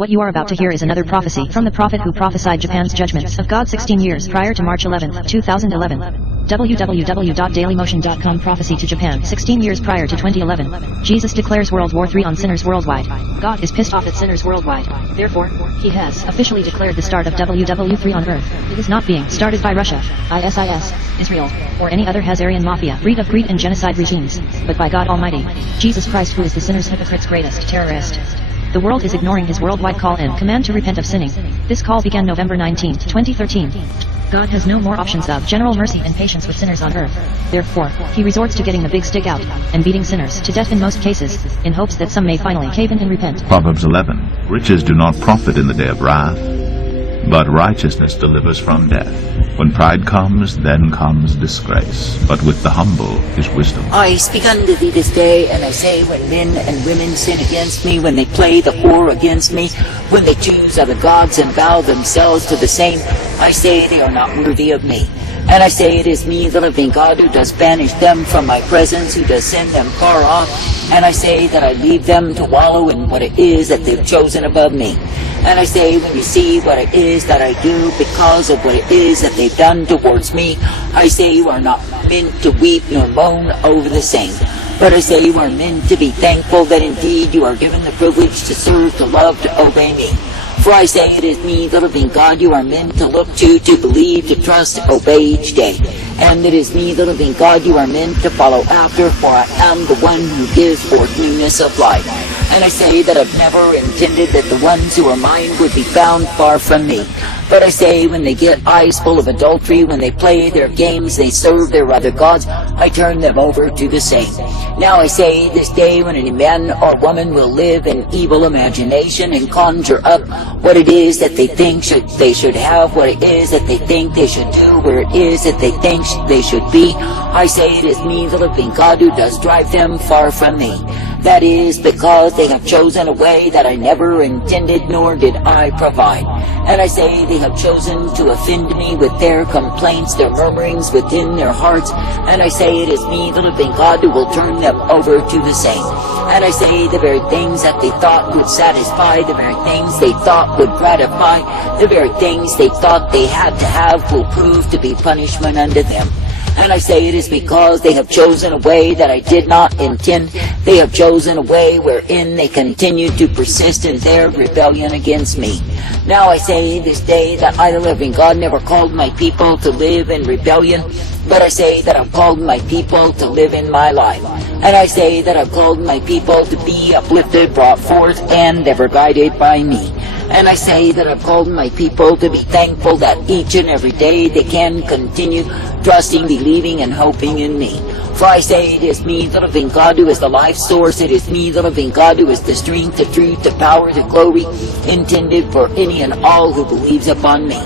What you are about to hear is another prophecy from the prophet who prophesied Japan's judgments of God 16 years prior to March 11, 2011. www.dailymotion.com Prophecy to Japan 16 years prior to 2011. Jesus declares World War III on sinners worldwide. God is pissed off at sinners worldwide. Therefore, he has officially declared the start of WW3 on Earth. It is not being started by Russia, ISIS, Israel, or any other Khazarian Mafia, breed of greed and genocide regimes, but by God Almighty, Jesus Christ, who is the sinner's hypocrite's greatest terrorist. The world is ignoring his worldwide call and command to repent of sinning. This call began November 19, 2013. God has no more options of general mercy and patience with sinners on earth. Therefore, he resorts to getting the big stick out and beating sinners to death in most cases, in hopes that some may finally cave in and repent. Proverbs 11. Riches do not profit in the day of wrath, but righteousness delivers from death. When pride comes, then comes disgrace, but with the humble is wisdom. I speak unto thee this day, and I say, when men and women sin against me, when they play the whore against me, when they choose other gods and bow themselves to the same, I say they are not worthy of me. And I say, it is me, the living God, who does banish them from my presence, who does send them far off. And I say that I leave them to wallow in what it is that they've chosen above me. And I say, when you see what it is that I do because of what it is that they've done towards me, I say you are not meant to weep nor moan over the same. But I say you are meant to be thankful that indeed you are given the privilege to serve, to love, to obey me. For I say, it is me, the living God, you are meant to look to believe, to trust, to obey each day. And it is me, the living God, you are meant to follow after, for I am the one who gives forth newness of life. And I say that I've never intended that the ones who are mine would be found far from me. But I say, when they get eyes full of adultery, when they play their games, they serve their other gods, I turn them over to the same. Now I say, this day when any man or woman will live in evil imagination and conjure up what it is that they think they should have, what it is that they think they should do, where it is that they think they should be, I say it is me, the living God, who does drive them far from me. That is because they have chosen a way that I never intended, nor did I provide. And I say they have chosen to offend me with their complaints, their murmurings within their hearts. And I say it is me, the living God, who will turn them over to the same. And I say the very things that they thought would satisfy, the very things they thought would gratify, the very things they thought they had to have will prove to be punishment unto them. And I say it is because they have chosen a way that I did not intend. They have chosen a way wherein they continue to persist in their rebellion against me. Now I say this day that I, the living God, never called my people to live in rebellion, but I say that I've called my people to live in my life. And I say that I've called my people to be uplifted, brought forth, and ever guided by me. And I say that I've called my people to be thankful that each and every day they can continue trusting, believing, and hoping in me. For I say it is me, the living God, who is the life source. It is me, the living God, who is the strength, the truth, the power, the glory, intended for any and all who believes upon me.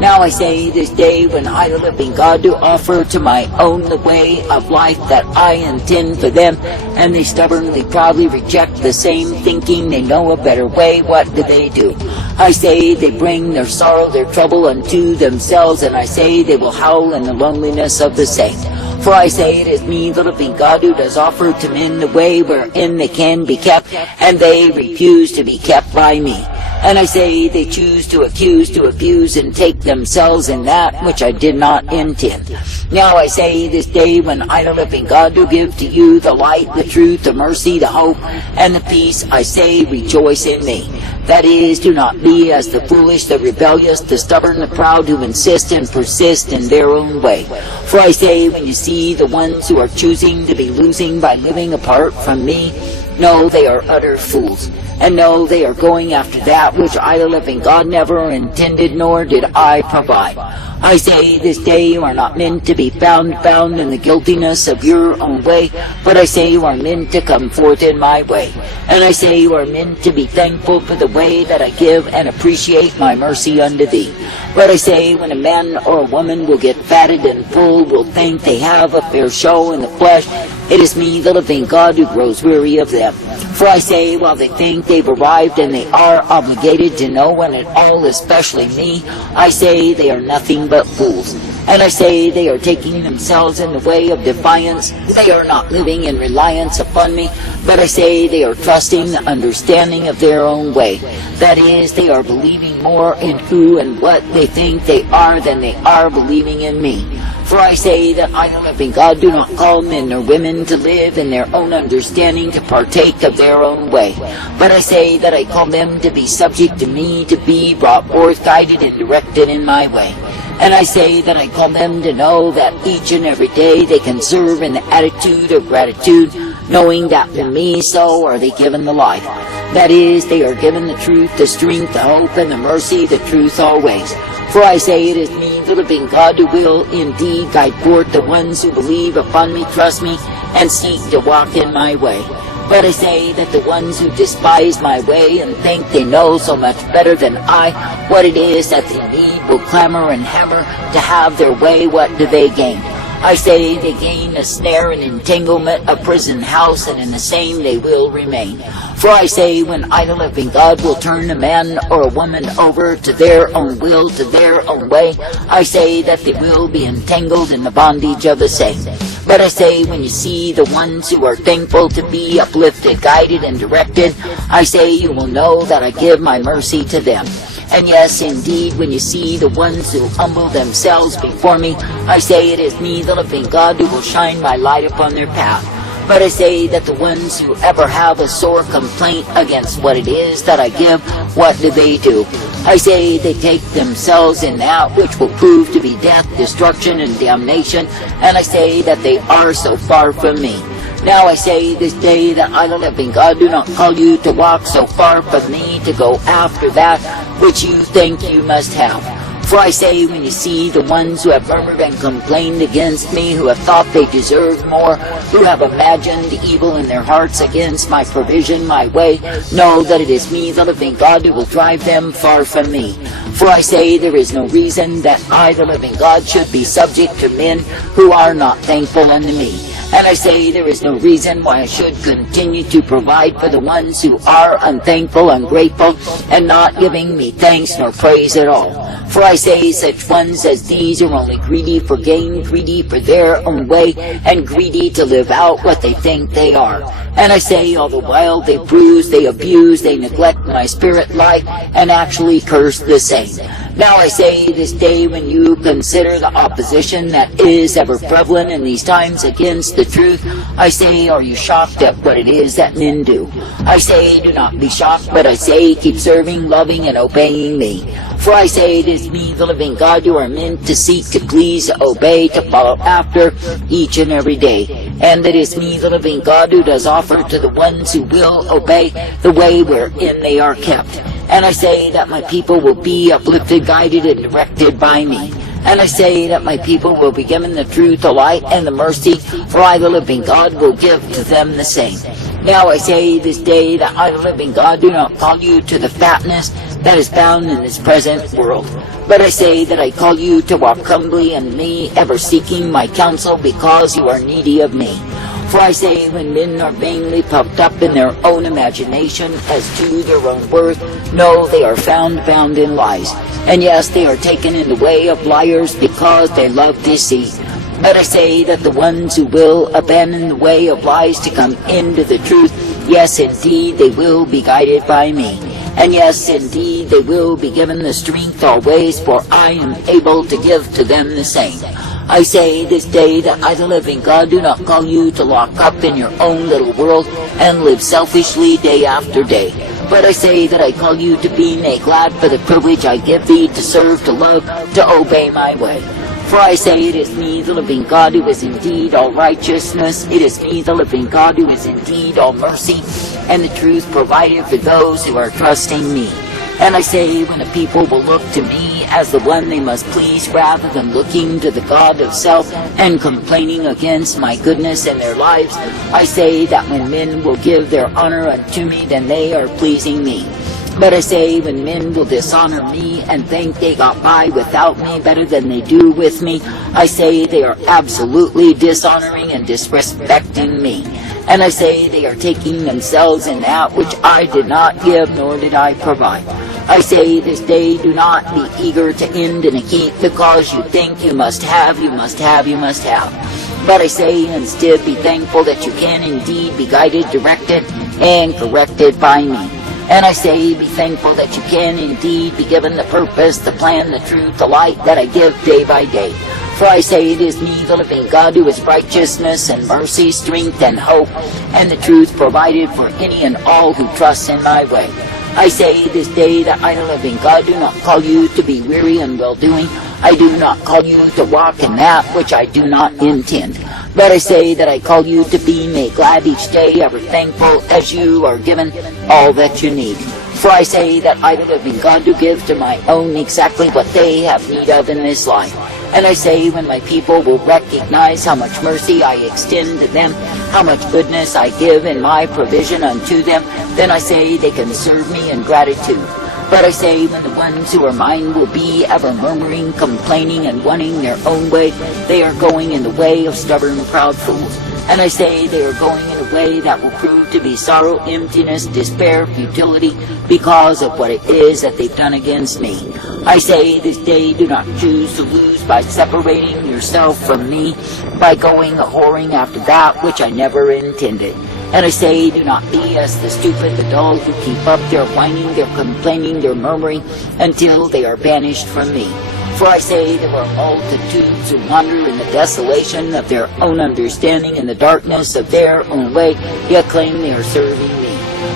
Now I say this day, when I, the living God, do offer to my own the way of life that I intend for them, and they stubbornly, proudly reject the same, thinking they know a better way, what do they do? I say they bring their sorrow, their trouble unto themselves, and I say they will howl in the loneliness of the same. For I say it is me, the living God, who does offer to men the way wherein they can be kept, and they refuse to be kept by me. And I say they choose to accuse, to abuse, and take themselves in that which I did not intend. Now I say this day, when I, the living God, do give to you the light, the truth, the mercy, the hope, and the peace, I say rejoice in me. That is, do not be as the foolish, the rebellious, the stubborn, the proud, who insist and persist in their own way. For I say, when you see the ones who are choosing to be losing by living apart from me, know they are utter fools. And know they are going after that which I, the living God, never intended, nor did I provide. I say this day you are not meant to be found in the guiltiness of your own way, but I say you are meant to come forth in my way. And I say you are meant to be thankful for the way that I give and appreciate my mercy unto thee. But I say, when a man or a woman will get fatted and full, will think they have a fair show in the flesh, it is me, the living God, who grows weary of them. For I say, while they think they've arrived and they are obligated to no one at all, especially me, I say they are nothing but fools. And I say they are taking themselves in the way of defiance. They are not living in reliance upon me, but I say they are trusting the understanding of their own way. That is, they are believing more in who and what they think they are than they are believing in me. For I say that I, the living God, do not call men or women to live in their own understanding, to partake of their own way. But I say that I call them to be subject to me, to be brought forth, guided and directed in my way. And I say that I call them to know that each and every day they can serve in the attitude of gratitude, knowing that with me so are they given the life. That is, they are given the truth, the strength, the hope, and the mercy, the truth always. For I say it is me, the living God, who will indeed guide forth the ones who believe upon me, trust me, and seek to walk in my way. But I say that the ones who despise my way and think they know so much better than I what it is that they need will clamor and hammer to have their way. What do they gain? I say they gain a snare, an entanglement, a prison house, and in the same they will remain. For I say, when I, the living God, will turn a man or a woman over to their own will, to their own way, I say that they will be entangled in the bondage of the same. But I say, when you see the ones who are thankful to be uplifted, guided, and directed, I say you will know that I give my mercy to them. And yes, indeed, when you see the ones who humble themselves before me, I say it is me, the living God, who will shine my light upon their path. But I say that the ones who ever have a sore complaint against what it is that I give, what do? I say they take themselves in that which will prove to be death, destruction, and damnation, and I say that they are so far from me. Now I say this day that I, the living God, do not call you to walk so far from me, to go after that which you think you must have. For I say, when you see the ones who have murmured and complained against me, who have thought they deserved more, who have imagined evil in their hearts against my provision, my way, know that it is me, the living God, who will drive them far from me. For I say there is no reason that I, the living God, should be subject to men who are not thankful unto me. And I say there is no reason why I should continue to provide for the ones who are unthankful, ungrateful, and not giving me thanks nor praise at all. For I say such ones as these are only greedy for gain, greedy for their own way, and greedy to live out what they think they are. And I say all the while they bruise, they abuse, they neglect my spirit life, and actually curse the same. Now I say this day, when you consider the opposition that is ever prevalent in these times against the truth, I say, are you shocked at what it is that men do? I say, do not be shocked, but I say, keep serving, loving, and obeying me. For I say it is me, the living God, you are meant to seek, to please, obey, to follow after each and every day. And it is me, the living God, who does offer to the ones who will obey the way wherein they are kept. And I say that my people will be uplifted, guided, and directed by me. And I say that my people will be given the truth, the light, and the mercy, for I, the living God, will give to them the same. Now I say this day that I, the living God, do not call you to the fatness that is found in this present world. But I say that I call you to walk humbly in me, ever seeking my counsel, because you are needy of me. For I say, when men are vainly puffed up in their own imagination as to their own worth, no, they are found in lies. And yes, they are taken in the way of liars, because they love deceit. But I say that the ones who will abandon the way of lies to come into the truth, yes, indeed, they will be guided by me. And yes, indeed, they will be given the strength always, for I am able to give to them the same. I say this day that I, the living God, do not call you to lock up in your own little world and live selfishly day after day. But I say that I call you to be made glad for the privilege I give thee to serve, to love, to obey my way. For I say it is me, the living God, who is indeed all righteousness. It is me, the living God, who is indeed all mercy, and the truth provided for those who are trusting me. And I say, when a people will look to me as the one they must please, rather than looking to the God of self and complaining against my goodness in their lives, I say that when men will give their honor unto me, then they are pleasing me. But I say, when men will dishonor me and think they got by without me better than they do with me, I say they are absolutely dishonoring and disrespecting me. And I say they are taking themselves in that which I did not give, nor did I provide. I say this day, do not be eager to end in a heat because you think you must have. But I say instead, be thankful that you can indeed be guided, directed, and corrected by me. And I say, be thankful that you can indeed be given the purpose, the plan, the truth, the light that I give day by day. For I say it is me, the living God, who is righteousness and mercy, strength and hope, and the truth provided for any and all who trust in my way. I say this day that I, the living God, do not call you to be weary in well-doing. I do not call you to walk in that which I do not intend. But I say that I call you to be made glad each day, ever thankful as you are given all that you need. For I say that I, the living God, do give to my own exactly what they have need of in this life. And I say when my people will recognize how much mercy I extend to them, how much goodness I give in my provision unto them, then I say they can serve me in gratitude. But I say when the ones who are mine will be ever murmuring, complaining, and wanting their own way, they are going in the way of stubborn, proud fools. And I say they are going in a way that will prove to be sorrow, emptiness, despair, futility, because of what it is that they've done against me. I say this day, do not choose to lose by separating yourself from me, by going a-whoring after that which I never intended. And I say, do not be as the stupid, the dull, who keep up their whining, their complaining, their murmuring, until they are banished from me. For I say there are multitudes who wander in the desolation of their own understanding, in the darkness of their own way, yet claim they are serving me.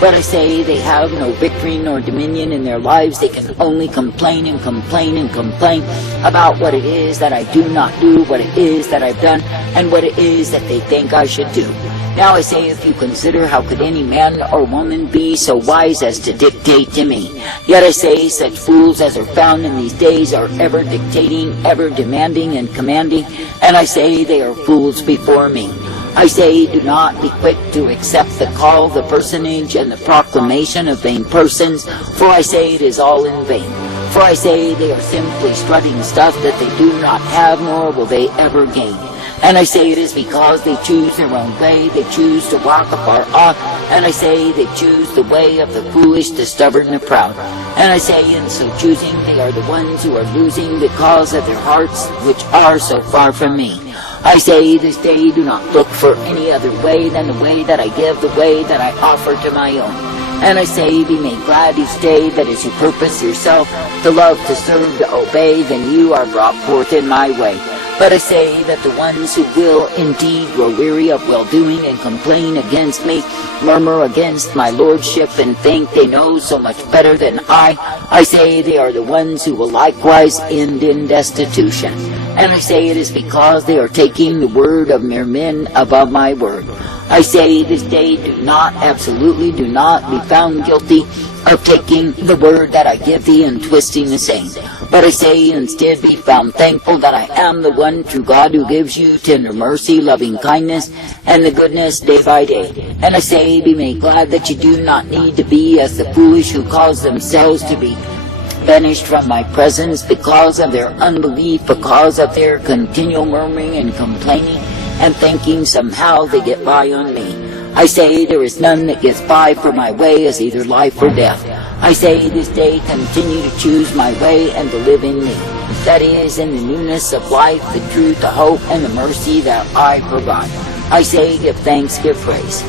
But I say they have no victory nor dominion in their lives. They can only complain and complain and complain about what it is that I do not do, what it is that I've done, and what it is that they think I should do. Now I say, if you consider, how could any man or woman be so wise as to dictate to me? Yet I say, such fools as are found in these days are ever dictating, ever demanding and commanding, and I say they are fools before me. I say, do not be quick to accept the call, the personage, and the proclamation of vain persons, for I say it is all in vain. For I say they are simply strutting stuff that they do not have, nor will they ever gain. And I say it is because they choose their own way, they choose to walk afar off, and I say they choose the way of the foolish, the stubborn, the proud. And I say in so choosing they are the ones who are losing because of their hearts, which are so far from me. I say this day, do not look for any other way than the way that I give, the way that I offer to my own. And I say, be made glad each day that as you purpose yourself to love, to serve, to obey, then you are brought forth in my way. But I say that the ones who will indeed grow weary of well-doing and complain against me, murmur against my lordship, and think they know so much better than I say they are the ones who will likewise end in destitution. And I say it is because they are taking the word of mere men above my word. I say this day, do not, absolutely do not be found guilty of taking the word that I give thee and twisting the same. But I say instead, be found thankful that I am the one true God who gives you tender mercy, loving kindness, and the goodness day by day. And I say, be made glad that you do not need to be as the foolish who cause themselves to be banished from my presence because of their unbelief, because of their continual murmuring and complaining, and thinking somehow they get by on me. I say there is none that gets by, for my way is either life or death. I say this day, continue to choose my way and to live in me. That is, in the newness of life, the truth, the hope, and the mercy that I provide. I say, give thanks, give praise.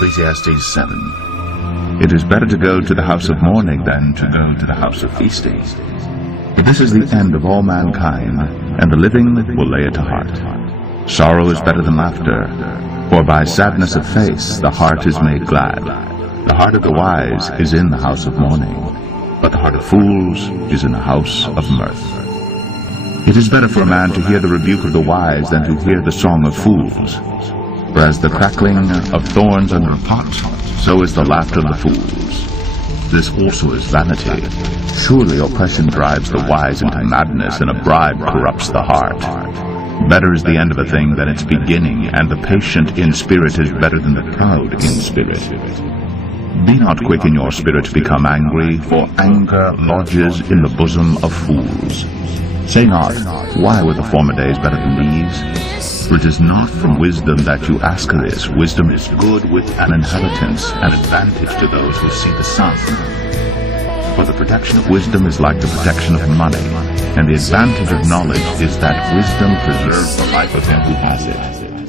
Ecclesiastes 7. It is better to go to the house of mourning than to go to the house of feasting. For this is the end of all mankind, and the living will lay it to heart. Sorrow is better than laughter, for by sadness of face the heart is made glad. The heart of the wise is in the house of mourning, but the heart of fools is in the house of mirth. It is better for a man to hear the rebuke of the wise than to hear the song of fools. For as the crackling of thorns under a pot, so is the laughter of the fools. This also is vanity. Surely oppression drives the wise into madness, and a bribe corrupts the heart. Better is the end of a thing than its beginning, and the patient in spirit is better than the proud in spirit. Be not quick in your spirit to become angry, for anger lodges in the bosom of fools. Say not, why were the former days better than these? For it is not from wisdom that you ask this. Wisdom is good with an inheritance, an advantage to those who see the sun. For the protection of wisdom is like the protection of money, and the advantage of knowledge is that wisdom preserves the life of him who has it.